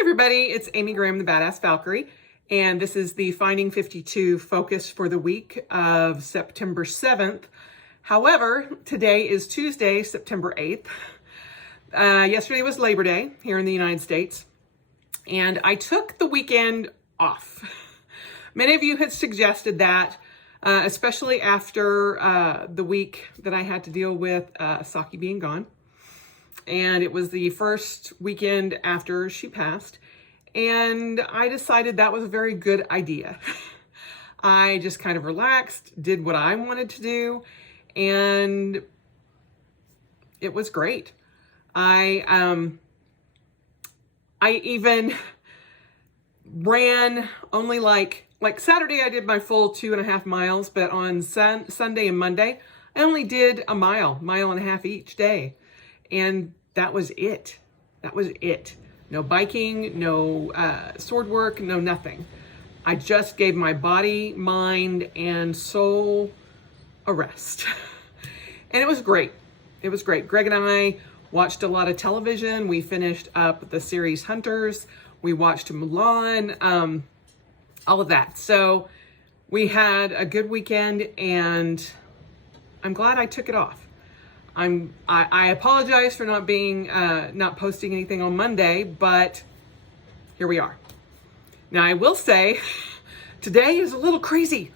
Everybody, it's Amy Graham, the Badass Valkyrie, and this is the Finding 52 focus for the week of September 7th. However, today is Tuesday, September 8th. Yesterday was Labor Day here in the United States, and I took the weekend off. Many of you had suggested that, especially after the week that I had to deal with Saki being gone. And it was the first weekend after she passed. And I decided that was a very good idea. I just kind of relaxed, did what I wanted to do, and it was great. I even ran only like Saturday I did my full 2.5 miles, but on Sunday and Monday, I only did a mile and a half each day. And that was it. That was it. No biking, no sword work, no nothing. I just gave my body, mind, and soul a rest. And it was great. It was great. Greg and I watched a lot of television. We finished up the series Hunters. We watched Mulan, all of that. So we had a good weekend, and I'm glad I took it off. I apologize for not posting anything on Monday, but here we are. Now I will say, today is a little crazy.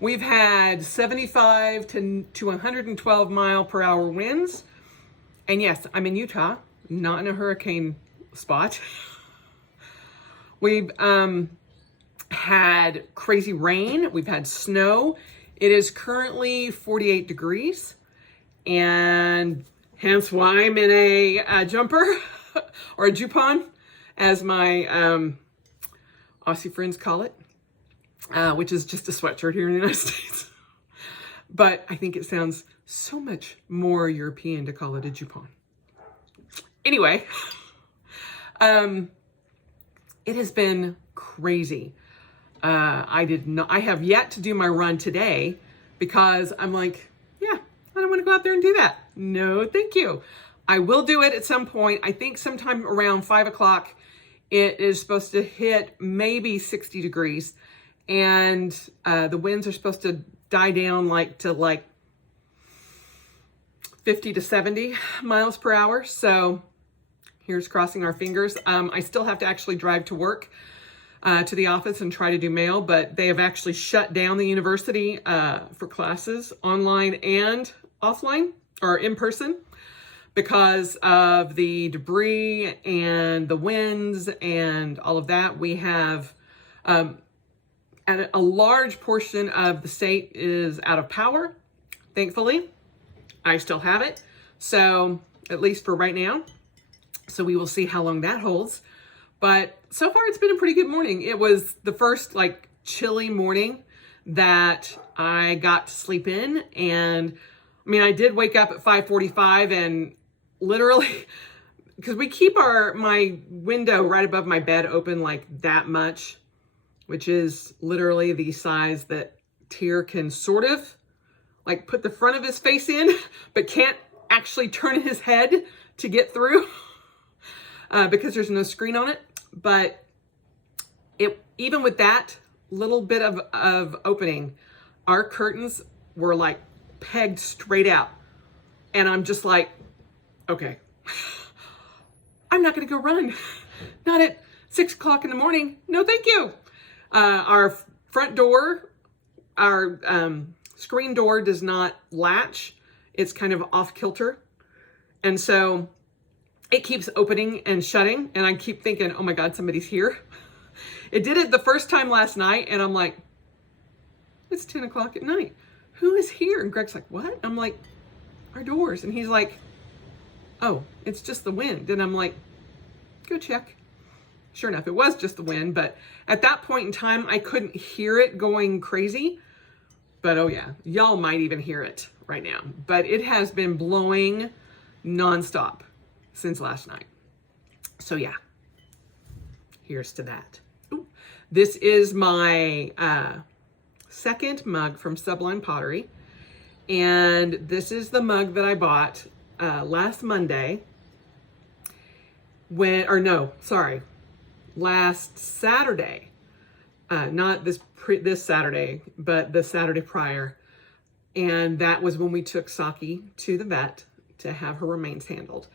We've had 75 to 112 mile per hour winds. And yes, I'm in Utah, not in a hurricane spot. We've had crazy rain. We've had snow. It is currently 48 degrees. And hence why I'm in a jumper or a jupon, as my Aussie friends call it, which is just a sweatshirt here in the United States. But I think it sounds so much more European to call it a jupon. Anyway, it has been crazy. I have yet to do my run today because I'm like, I don't want to go out there and do that. No, thank you. I will do it at some point. I think sometime around 5 o'clock, it is supposed to hit maybe 60 degrees. And the winds are supposed to die down to 50 to 70 miles per hour. So here's crossing our fingers. I still have to actually drive to work, to the office and try to do mail, but they have actually shut down the university for classes online and offline or in person because of the debris and the winds and all of that. We have and a large portion of the state is out of power. Thankfully, I still have it. So at least for right now. So we will see how long that holds. But so far it's been a pretty good morning. It was the first chilly morning that I got to sleep in. And I mean, I did wake up at 5:45 and literally, because we keep my window right above my bed open like that much, which is literally the size that Tyr can sort of put the front of his face in, but can't actually turn his head to get through because there's no screen on it. But even with that little bit of opening, our curtains were pegged straight out. And I'm just like, okay, I'm not going to go run. Not at 6 o'clock in the morning. No, thank you. Our front door, our screen door does not latch. It's kind of off kilter. And so it keeps opening and shutting, and I keep thinking, oh my God, somebody's here. It did it the first time last night, and I'm like, it's 10 o'clock at night. Who is here? And Greg's like, what? I'm like, our doors. And he's like, oh, it's just the wind. And I'm like, go check. Sure enough, it was just the wind, but at that point in time, I couldn't hear it going crazy. But oh yeah, y'all might even hear it right now. But it has been blowing nonstop since last night. So yeah, here's to that. Ooh. This is my second mug from Sublime Pottery. And this is the mug that I bought last Monday. last Saturday, not this Saturday, but the Saturday prior. And that was when we took Saki to the vet to have her remains handled.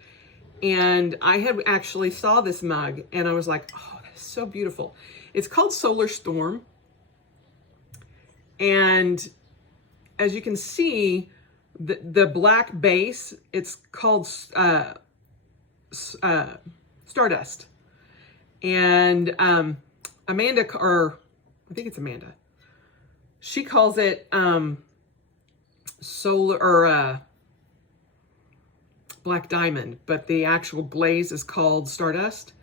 And I had actually saw this mug and I was like, oh, that's so beautiful. It's called Solar Storm. And as you can see, the black base, it's called Stardust. And Amanda, or I think it's Amanda, she calls it solar or black diamond, but the actual glaze is called Stardust.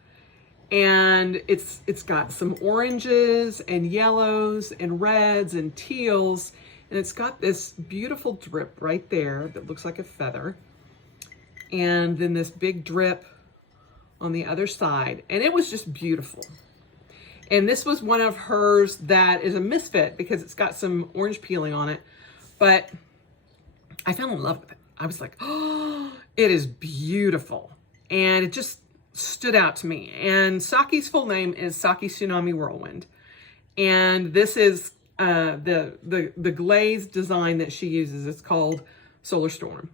And it's got some oranges and yellows and reds and teals, and it's got this beautiful drip right there that looks like a feather, and then this big drip on the other side, and it was just beautiful. And this was one of hers that is a misfit because it's got some orange peeling on it, but I fell in love with it. I was like, oh, it is beautiful. And it just stood out to me. And Saki's full name is Saki Tsunami Whirlwind. And this is the glaze design that she uses. It's called Solar Storm.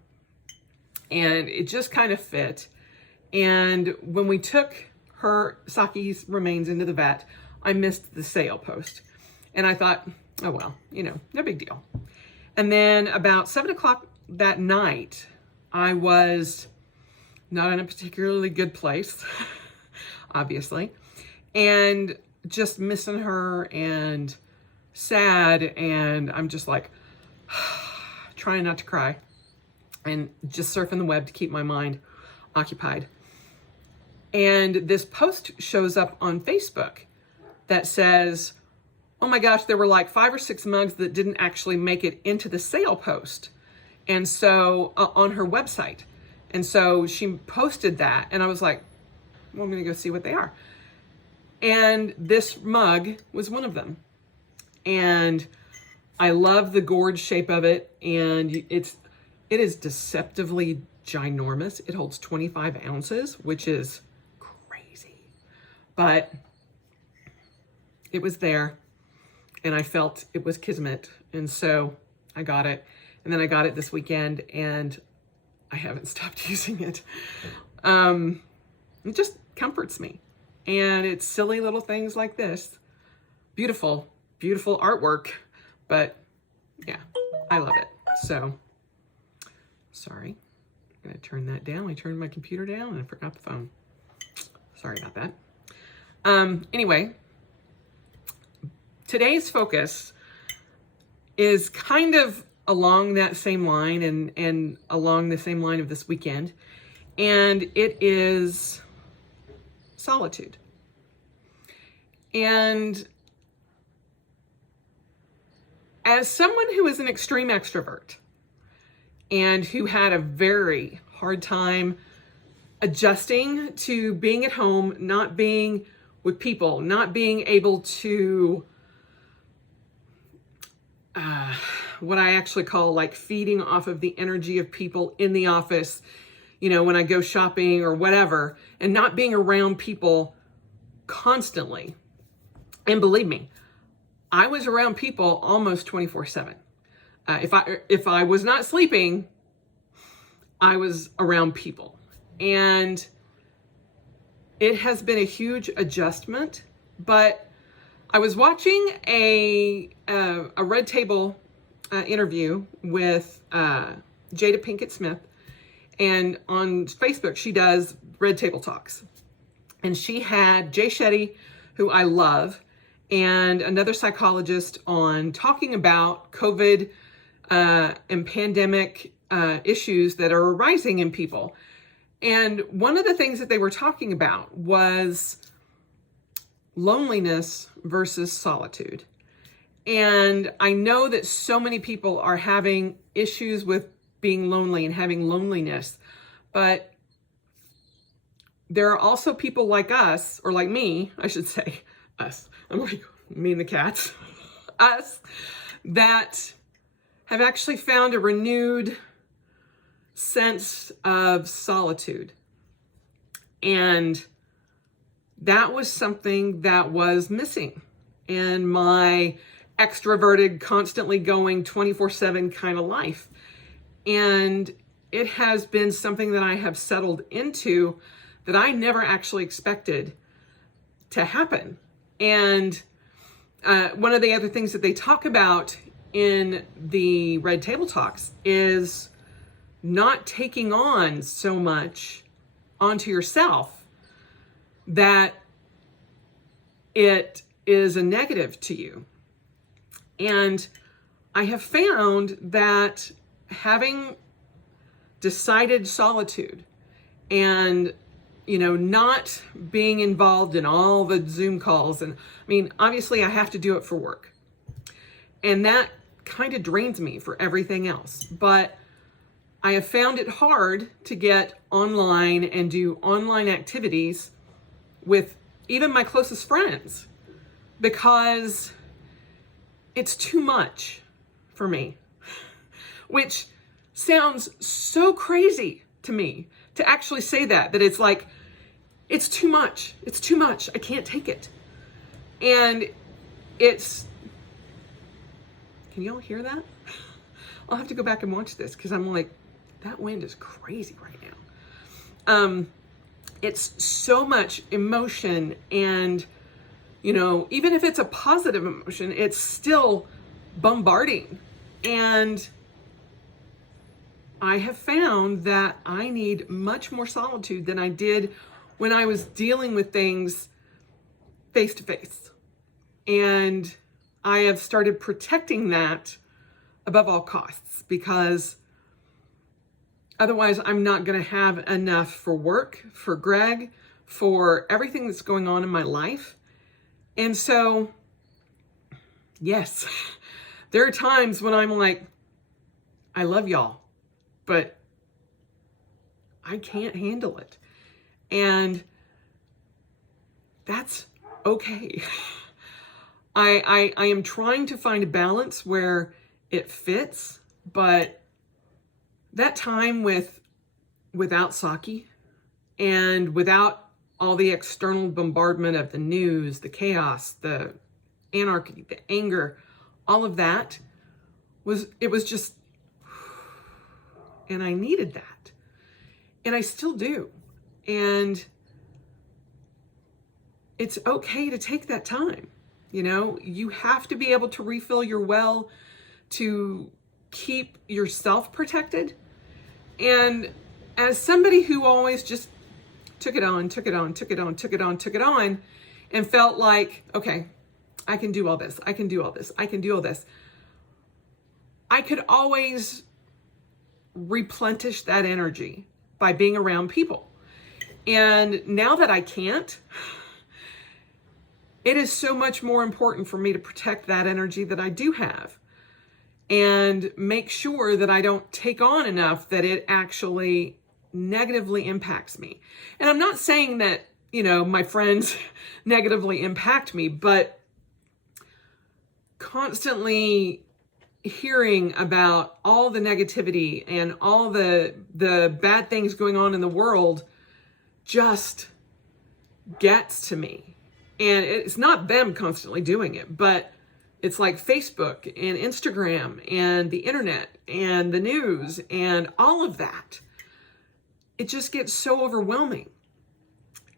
And it just kind of fit. And when we took Saki's remains into the vet, I missed the sale post. And I thought, oh, well, no big deal. And then about 7 o'clock that night, I was not in a particularly good place, obviously, and just missing her and sad. And I'm just like trying not to cry and just surfing the web to keep my mind occupied. And this post shows up on Facebook that says, oh my gosh, there were like 5 or 6 mugs that didn't actually make it into the sale post. And so on her website. And so she posted that and I was like, well, I'm going to go see what they are. And this mug was one of them. And I love the gourd shape of it. And it is deceptively ginormous. It holds 25 ounces, which is crazy. But it was there. And I felt it was kismet. And so I got it. And then I got it this weekend and I haven't stopped using it. It just comforts me. And it's silly little things like this. Beautiful, beautiful artwork. But yeah, I love it. So, sorry. I'm going to turn that down. I turned my computer down and I forgot the phone. Sorry about that. Anyway, today's focus is kind of along that same line and along the same line of this weekend. And it is solitude. And as someone who is an extreme extrovert and who had a very hard time adjusting to being at home, not being with people, not being able to what I actually call like feeding off of the energy of people in the office, when I go shopping or whatever, and not being around people constantly. And believe me, I was around people almost 24/7. If I was not sleeping, I was around people. And it has been a huge adjustment, but I was watching a Red Table interview with Jada Pinkett Smith, and on Facebook she does Red Table Talks, and she had Jay Shetty, who I love, and another psychologist on talking about COVID and pandemic issues that are arising in people. And one of the things that they were talking about was loneliness versus solitude. And I know that so many people are having issues with being lonely and having loneliness, but there are also people like us, or like me, I should say, us. I'm like, me and the cats, us, that have actually found a renewed sense of solitude. And that was something that was missing in my extroverted, constantly going 24/7 kind of life. And it has been something that I have settled into that I never actually expected to happen. And one of the other things that they talk about in the Red Table Talks is not taking on so much onto yourself that it is a negative to you. And I have found that having decided solitude and, not being involved in all the Zoom calls, and obviously I have to do it for work, and that kind of drains me for everything else. But I have found it hard to get online and do online activities with even my closest friends because it's too much for me, which sounds so crazy to me to actually say that it's like, it's too much. It's too much. I can't take it. And can y'all hear that? I'll have to go back and watch this because I'm like, that wind is crazy right now. It's so much emotion, and, even if it's a positive emotion, it's still bombarding. And I have found that I need much more solitude than I did when I was dealing with things face to face. And I have started protecting that above all costs, because otherwise I'm not going to have enough for work, for Greg, for everything that's going on in my life. And so, yes, there are times when I'm like, I love y'all, but I can't handle it. And that's okay. I am trying to find a balance where it fits, but that time without Saki and without all the external bombardment of the news, the chaos, the anarchy, the anger, all of that was just, and I needed that. And I still do. And it's okay to take that time. You have to be able to refill your well to keep yourself protected. And as somebody who always just took it on, and felt like, okay, I can do all this. I can do all this. I can do all this. I could always replenish that energy by being around people. And now that I can't, it is so much more important for me to protect that energy that I do have and make sure that I don't take on enough that it actually negatively impacts me. And I'm not saying that, my friends negatively impact me, but constantly hearing about all the negativity and all the bad things going on in the world just gets to me. And it's not them constantly doing it, but it's like Facebook and Instagram and the internet and the news and all of that. It just gets so overwhelming.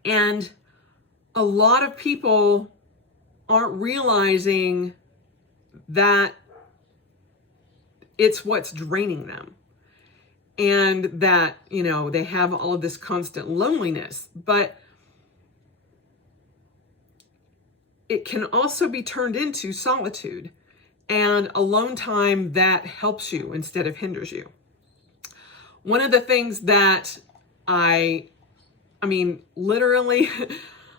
And a lot of people aren't realizing that it's what's draining them. And that, they have all of this constant loneliness. But it can also be turned into solitude and alone time that helps you instead of hinders you. One of the things that literally,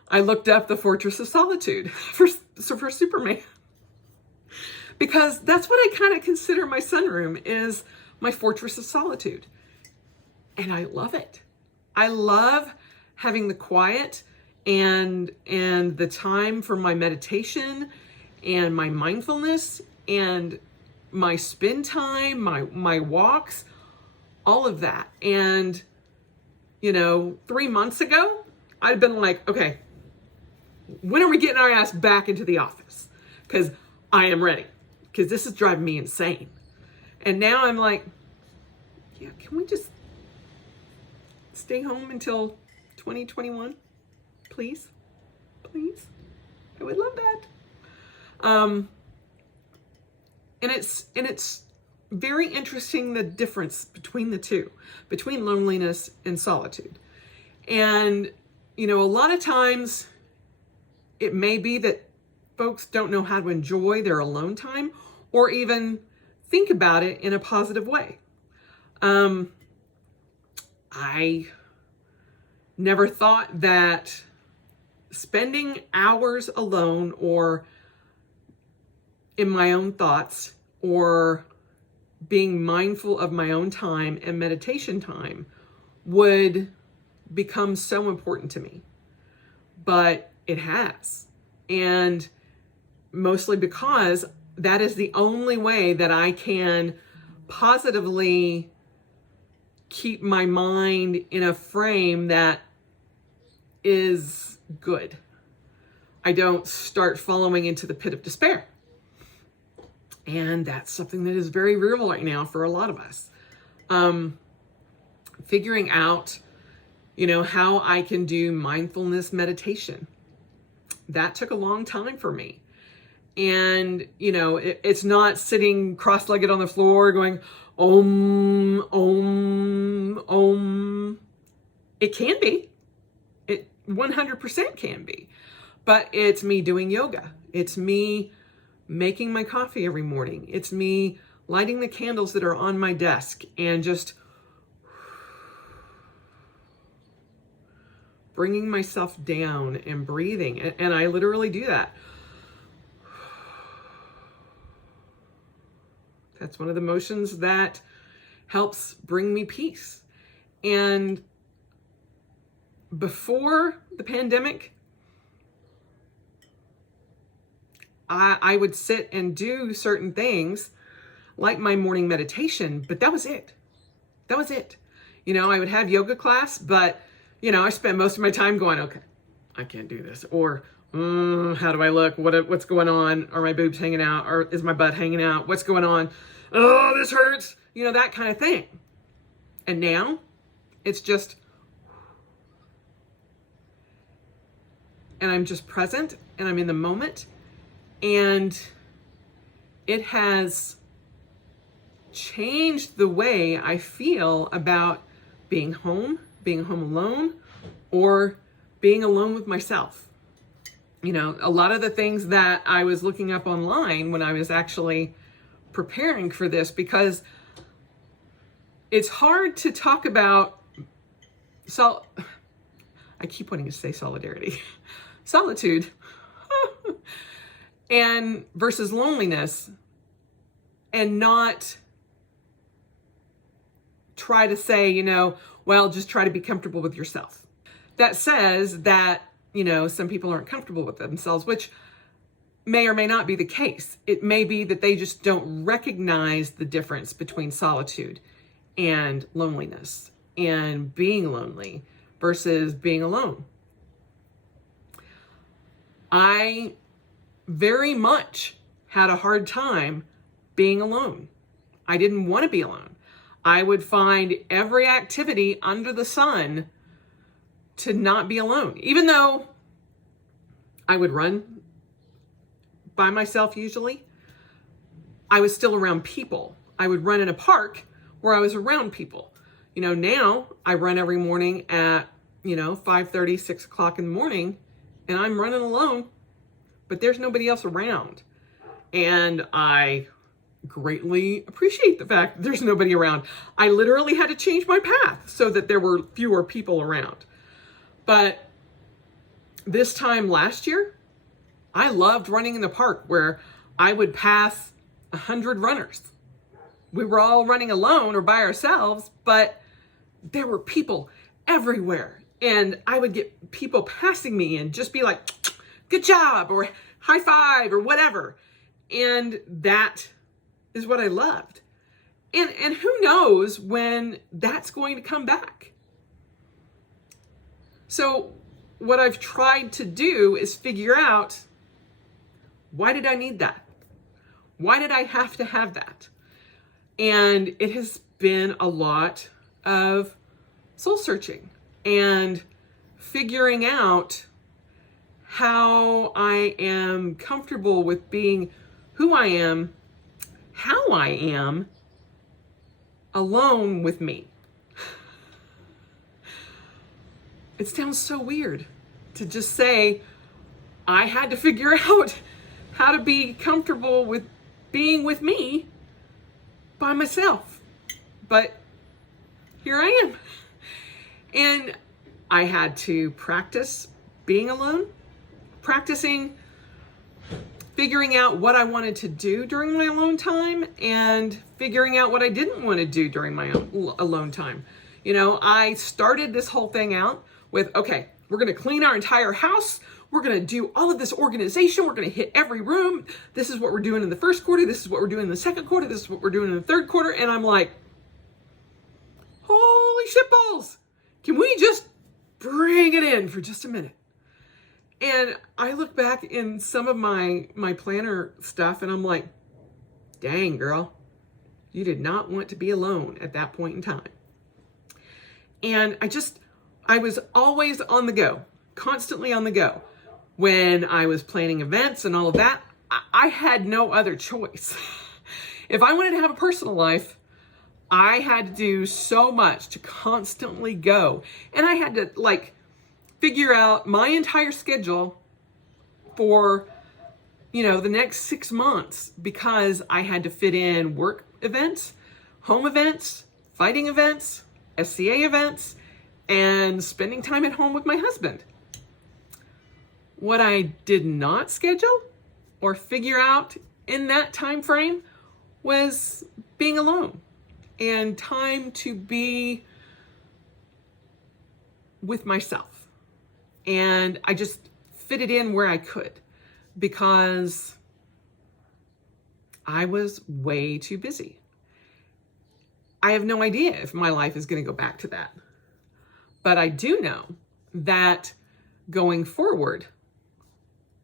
I looked up the Fortress of Solitude for Superman. Because that's what I kind of consider my sunroom is my Fortress of Solitude. And I love it. I love having the quiet and the time for my meditation and my mindfulness and my spin time, my walks, all of that. And 3 months ago, I'd been like, okay, when are we getting our ass back into the office? Because I am ready. Because this is driving me insane. And now I'm like, yeah, can we just stay home until 2021? Please? Please? I would love that. And it's very interesting, the difference between the two, between loneliness and solitude. And, you know, a lot of times it may be that folks don't know how to enjoy their alone time or even think about it in a positive way. I never thought that spending hours alone or in my own thoughts or being mindful of my own time and meditation time would become so important to me. But it has. And mostly because that is the only way that I can positively keep my mind in a frame that is good. I don't start following into the pit of despair. And that's something that is very real right now for a lot of us. Figuring out, you know, how I can do mindfulness meditation. That took a long time for me. And, you know, it's not sitting cross-legged on the floor going, Om, Om, Om. It can be. It 100% can be. But it's me doing yoga. It's me making my coffee every morning. It's me lighting the candles that are on my desk and just bringing myself down and breathing. And I literally do that. That's one of the motions that helps bring me peace. And before the pandemic, I would sit and do certain things like my morning meditation, but that was it. That was it. You know, I would have yoga class, but, you know, I spent most of my time going, okay, I can't do this. Or, how do I look? What's going on? Are my boobs hanging out? Or is my butt hanging out? What's going on? Oh, this hurts. You know, that kind of thing. And now it's just, and I'm just present and I'm in the moment. And it has changed the way I feel about being home alone, or being alone with myself. You know, a lot of the things that I was looking up online when I was actually preparing for this, because it's hard to talk about I keep wanting to say solidarity, solitude, and versus loneliness, and not try to say, you know, well, just try to be comfortable with yourself. That says that, you know, some people aren't comfortable with themselves, which may or may not be the case. It may be that they just don't recognize the difference between solitude and loneliness and being lonely versus being alone. I very much had a hard time being alone. I didn't want to be alone. I would find every activity under the sun to not be alone. Even though I would run by myself usually, I was still around people. I would run in a park where I was around people. You know, now I run every morning at, 5:30, 6 o'clock in the morning, and I'm running alone, but there's nobody else around. And I greatly appreciate the fact that there's nobody around. I literally had to change my path so that there were fewer people around. But this time last year, I loved running in the park where I would pass 100 runners. We were all running alone or by ourselves, but there were people everywhere. And I would get people passing me and just be like, good job, or high five, or whatever. And that is what I loved. And who knows when that's going to come back. So what I've tried to do is figure out, why did I need that? Why did I have to have that? And it has been a lot of soul searching and figuring out how I am comfortable with being who I am, how I am, alone with me. It sounds so weird to just say, I had to figure out how to be comfortable with being with me by myself. But here I am. And I had to practice being alone, practicing figuring out what I wanted to do during my alone time and figuring out what I didn't want to do during my alone time. You know, I started this whole thing out with, okay, we're going to clean our entire house. We're going to do all of this organization. We're going to hit every room. This is what we're doing in the first quarter. This is what we're doing in the second quarter. This is what we're doing in the third quarter. And I'm like, holy shitballs. Can we just bring it in for just a minute? And I look back in some of my planner stuff and I'm like, dang, girl, you did not want to be alone at that point in time. And I was always on the go, constantly on the go. When I was planning events and all of that, I had no other choice. If I wanted to have a personal life, I had to do so much to constantly go. And I had to figure out my entire schedule for, the next 6 months because I had to fit in work events, home events, fighting events, SCA events, and spending time at home with my husband. What I did not schedule or figure out in that time frame was being alone and time to be with myself. And I just fit it in where I could because I was way too busy. I have no idea if my life is going to go back to that. But I do know that going forward,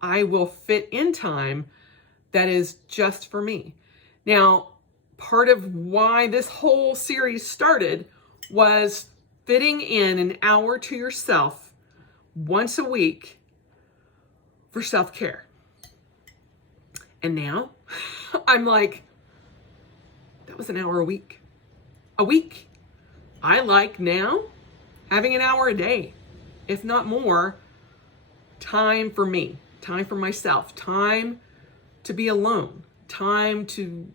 I will fit in time that is just for me. Now, part of why this whole series started was fitting in an hour to yourself once a week for self-care. And now I'm like, that was an hour a week. A week. I like now having an hour a day, if not more, time for me, time for myself, time to be alone, time to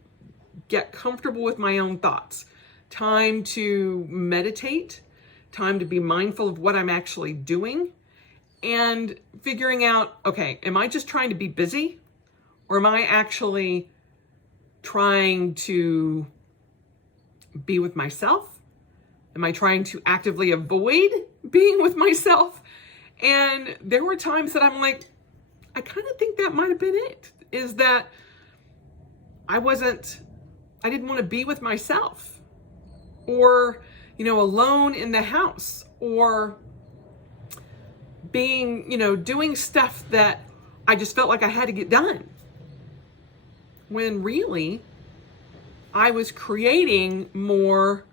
get comfortable with my own thoughts, time to meditate, time to be mindful of what I'm actually doing, and figuring out, okay, am I just trying to be busy or am I actually trying to be with myself? Am I trying to actively avoid being with myself? And there were times that I'm like, I kind of think that might have been it, is that I didn't want to be with myself or, alone in the house or being, doing stuff that I just felt like I had to get done. When really I was creating more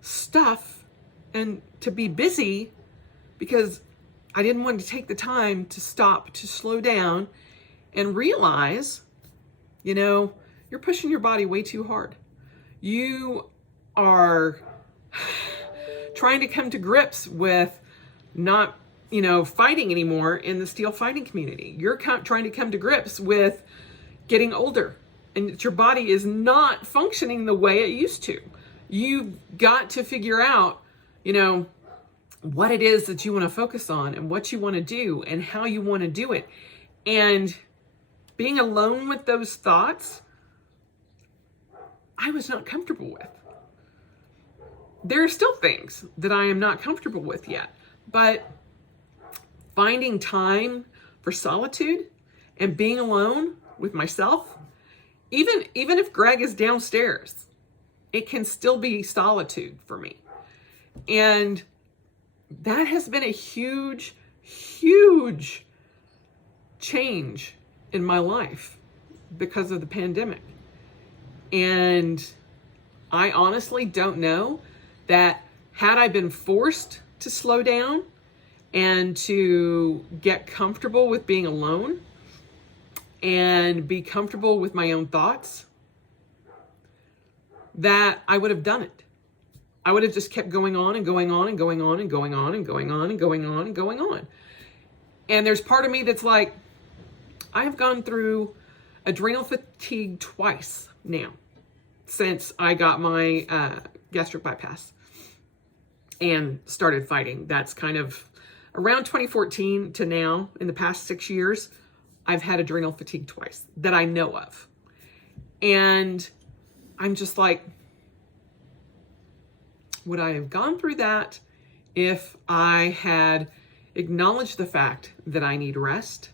stuff and to be busy because I didn't want to take the time to stop, to slow down and realize, you're pushing your body way too hard. You are trying to come to grips with not, fighting anymore in the steel fighting community. You're trying to come to grips with getting older and your body is not functioning the way it used to. You've got to figure out, what it is that you want to focus on and what you want to do and how you want to do it. And being alone with those thoughts, I was not comfortable with. There are still things that I am not comfortable with yet, but finding time for solitude and being alone with myself, even if Greg is downstairs, it can still be solitude for me. And that has been a huge huge change in my life because of the pandemic. And I honestly don't know that had I been forced to slow down and to get comfortable with being alone and be comfortable with my own thoughts, that I would have done it. I would have just kept going on and going on and going on and going on and going on and going on and going on. And there's part of me that's like, I have gone through adrenal fatigue twice now since I got my gastric bypass and started fighting. That's kind of around 2014 to now. In the past 6 years, I've had adrenal fatigue twice that I know of. And I'm just like, would I have gone through that if I had acknowledged the fact that I need rest,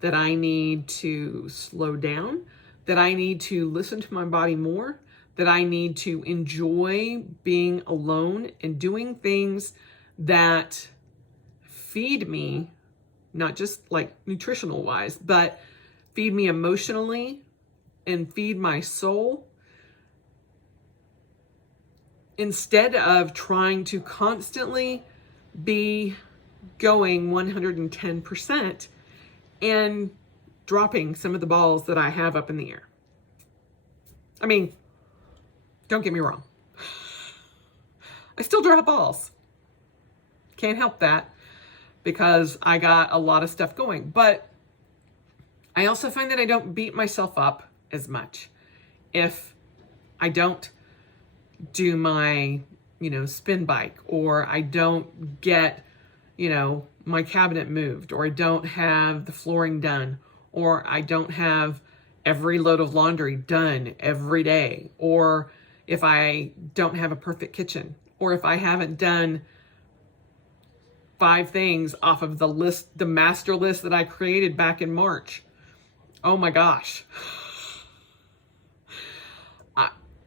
that I need to slow down, that I need to listen to my body more, that I need to enjoy being alone and doing things that feed me, not just like nutritional wise, but feed me emotionally and feed my soul, instead of trying to constantly be going 110% and dropping some of the balls that I have up in the air. I mean, don't get me wrong. I still drop balls. Can't help that because I got a lot of stuff going. But I also find that I don't beat myself up as much if I don't do my, spin bike, or I don't get, my cabinet moved, or I don't have the flooring done, or I don't have every load of laundry done every day, or if I don't have a perfect kitchen, or if I haven't done 5 things off of the list, the master list that I created back in March. Oh my gosh.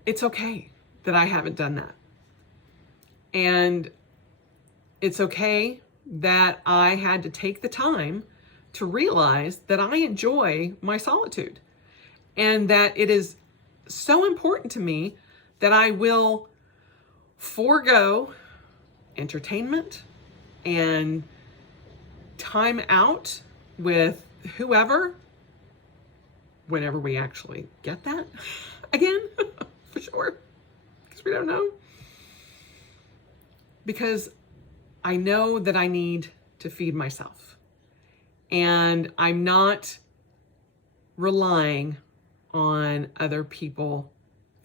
It's okay that I haven't done that. And it's okay that I had to take the time to realize that I enjoy my solitude and that it is so important to me that I will forego entertainment and time out with whoever, whenever we actually get that again, for sure, because we don't know. Because I know that I need to feed myself, and I'm not relying on other people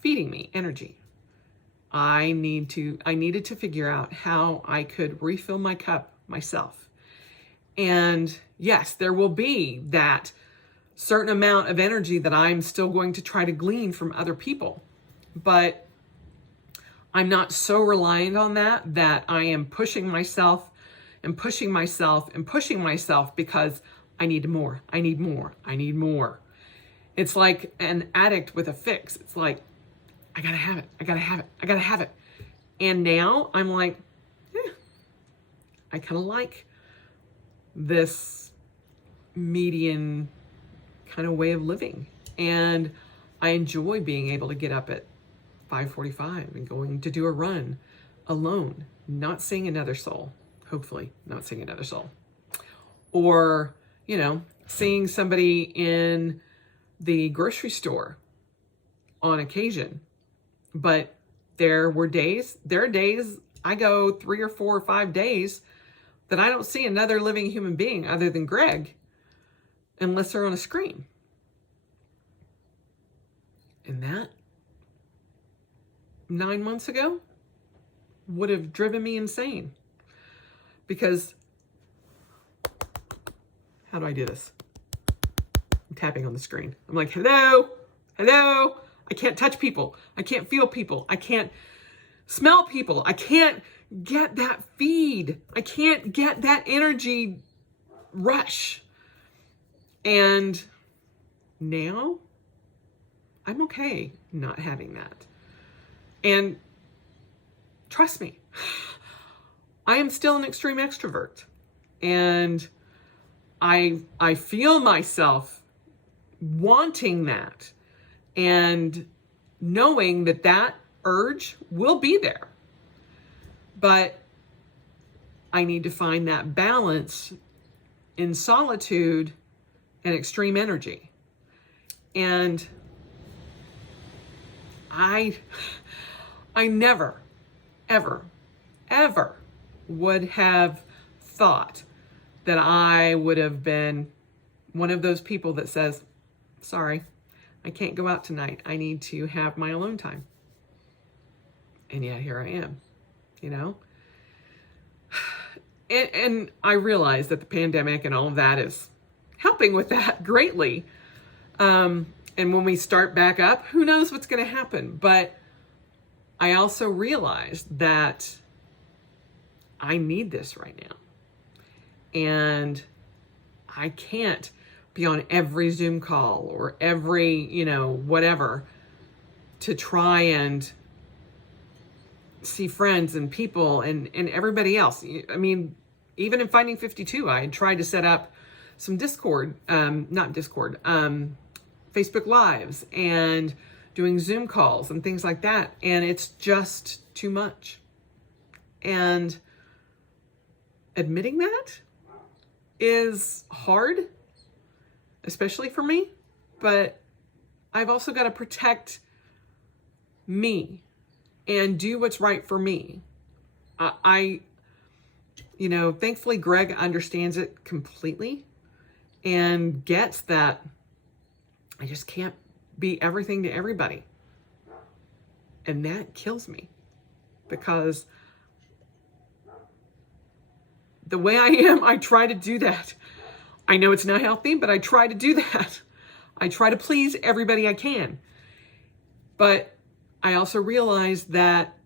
feeding me energy. I needed to figure out how I could refill my cup myself. And yes, there will be that certain amount of energy that I'm still going to try to glean from other people, but I'm not so reliant on that I am pushing myself and pushing myself and pushing myself because I need more. I need more. I need more. It's like an addict with a fix. It's like, I gotta have it. I gotta have it. I gotta have it. And now I'm like, I kind of like this median kind of way of living. And I enjoy being able to get up at 5:45 and going to do a run alone, not seeing another soul, hopefully not seeing another soul. Or, seeing somebody in the grocery store on occasion. But there are days I go 3 or 4 or 5 days that I don't see another living human being other than Greg, unless they're on a screen. And that 9 months ago would have driven me insane. Because, how do I do this? I'm tapping on the screen. I'm like, hello. I can't touch people. I can't feel people. I can't smell people. I can't get that feed. I can't get that energy rush. And now I'm okay not having that. And trust me, I am still an extreme extrovert. And I feel myself wanting that and knowing that that urge will be there. But I need to find that balance in solitude and extreme energy. And I never, ever, ever would have thought that I would have been one of those people that says, sorry, I can't go out tonight. I need to have my alone time. And yet here I am, you know? And I realize that the pandemic and all of that is helping with that greatly. And when we start back up, who knows what's going to happen? But I also realize that I need this right now. And I can't be on every Zoom call or every, you know, whatever to try and see friends and people and everybody else. I mean, even in Finding 52, I had tried to set up some Facebook Lives and doing Zoom calls and things like that. And it's just too much. And admitting that is hard, especially for me, but I've also got to protect me and do what's right for me. You know, thankfully Greg understands it completely and gets that I just can't be everything to everybody. And that kills me because the way I am, I try to do that. I know it's not healthy, but I try to do that. I try to please everybody I can. But I also realize that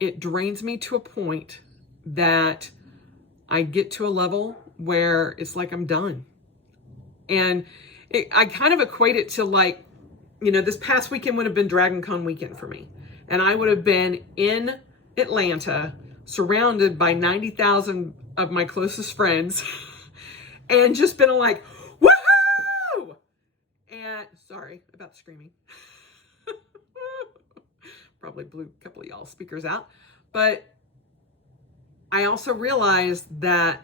it drains me to a point that I get to a level where it's like I'm done. And I kind of equate it to like, you know, this past weekend would have been Dragon Con weekend for me. And I would have been in Atlanta, surrounded by 90,000 of my closest friends, and just been like, woohoo! And sorry about screaming. Probably blew a couple of y'all speakers out. But I also realized that,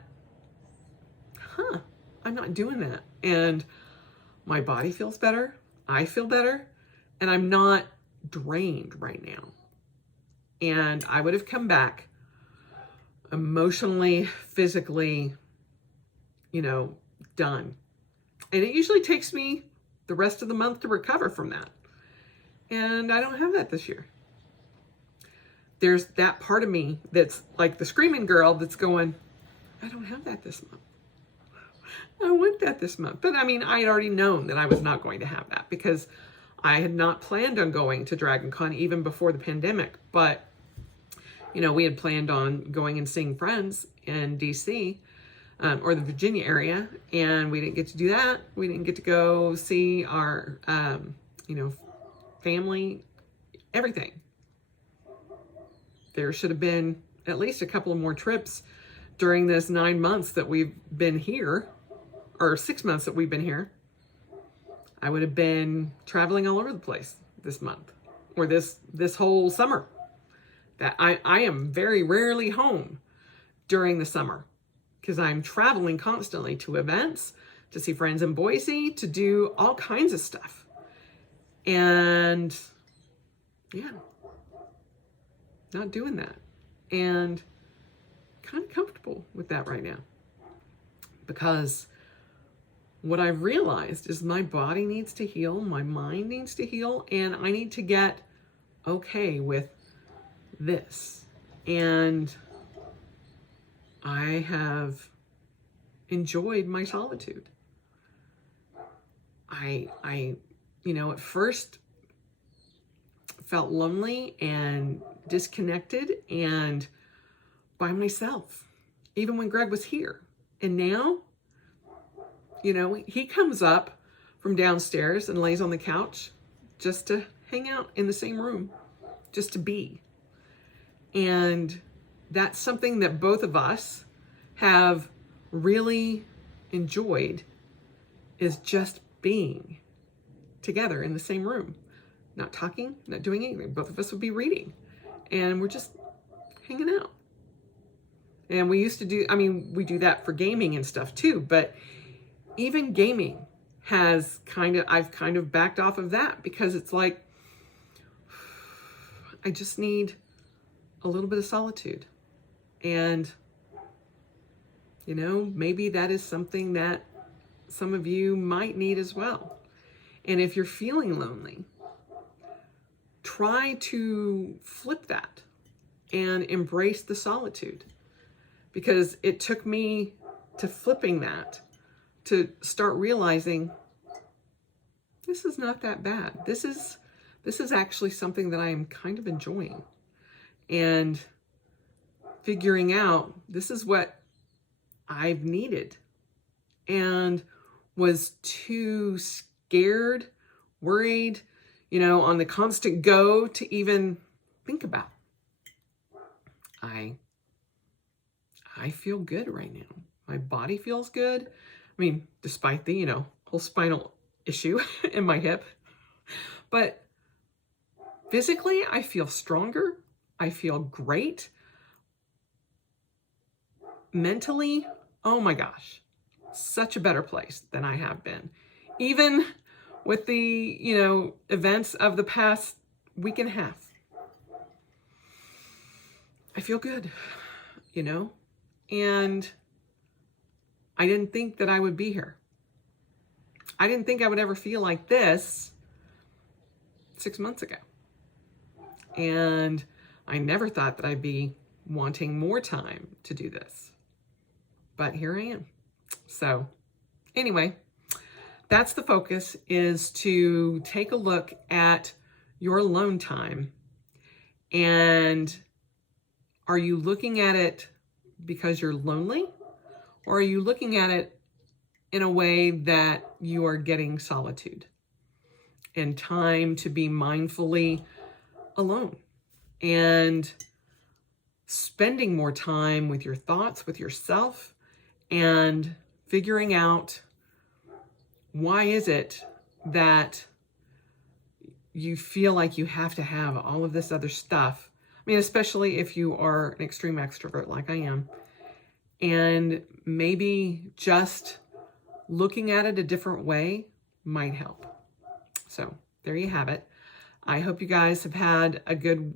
I'm not doing that. And my body feels better. I feel better. And I'm not drained right now. And I would have come back emotionally, physically, you know, done. And it usually takes me the rest of the month to recover from that. And I don't have that this year. There's that part of me that's like the screaming girl that's going, I don't have that this month. I want that this month. But I mean, I had already known that I was not going to have that because I had not planned on going to Dragon Con even before the pandemic. But, you know, we had planned on going and seeing friends in DC or the Virginia area. And we didn't get to do that. We didn't get to go see our, you know, family, everything. There should have been at least a couple of more trips during this 9 months that we've been here, or 6 months that we've been here. I would have been traveling all over the place this month or this whole summer. That I am very rarely home during the summer because I'm traveling constantly to events, to see friends in Boise, to do all kinds of stuff. And yeah, not doing that. And kind of comfortable with that right now. Because what I've realized is my body needs to heal, my mind needs to heal, and I need to get okay with this. And I have enjoyed my solitude. I you know, at first felt lonely and disconnected and by myself, even when Greg was here. And now, you know, he comes up from downstairs and lays on the couch just to hang out in the same room, just to be. And that's something that both of us have really enjoyed is just being together in the same room, not talking, not doing anything. Both of us would be reading, and we're just hanging out. And we used to do, I mean, we do that for gaming and stuff too, but even gaming has I've kind of backed off of that, because it's like, I just need a little bit of solitude. And, you know, maybe that is something that some of you might need as well. And if you're feeling lonely, try to flip that and embrace the solitude, because it took me to flipping that to start realizing this is not that bad. This is actually something that I am kind of enjoying, and figuring out this is what I've needed, and was too scared, worried, you know, on the constant go to even think about. I feel good right now. My body feels good. I mean, despite the, you know, whole spinal issue in my hip. But physically, I feel stronger. I feel great. Mentally, oh my gosh, such a better place than I have been. Even with the, you know, events of the past week and a half. I feel good, you know? And I didn't think that I would be here. I didn't think I would ever feel like this 6 months ago. And I never thought that I'd be wanting more time to do this. But here I am. So anyway, that's the focus, is to take a look at your alone time. And are you looking at it because you're lonely? Or are you looking at it in a way that you are getting solitude and time to be mindfully alone and spending more time with your thoughts, with yourself, and figuring out why is it that you feel like you have to have all of this other stuff? I mean, especially if you are an extreme extrovert like I am, and maybe just looking at it a different way might help. So there you have it. I hope you guys have had a good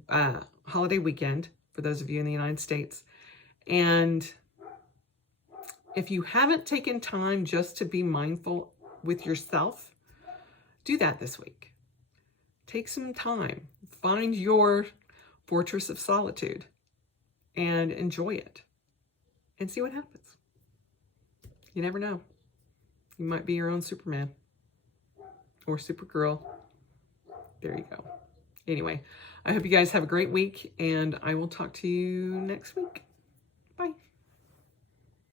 holiday weekend for those of you in the United States. And if you haven't taken time just to be mindful with yourself, do that this week. Take some time. Find your fortress of solitude and enjoy it and see what happens. You never know. You might be your own Superman or Supergirl. There you go. Anyway, I hope you guys have a great week, and I will talk to you next week.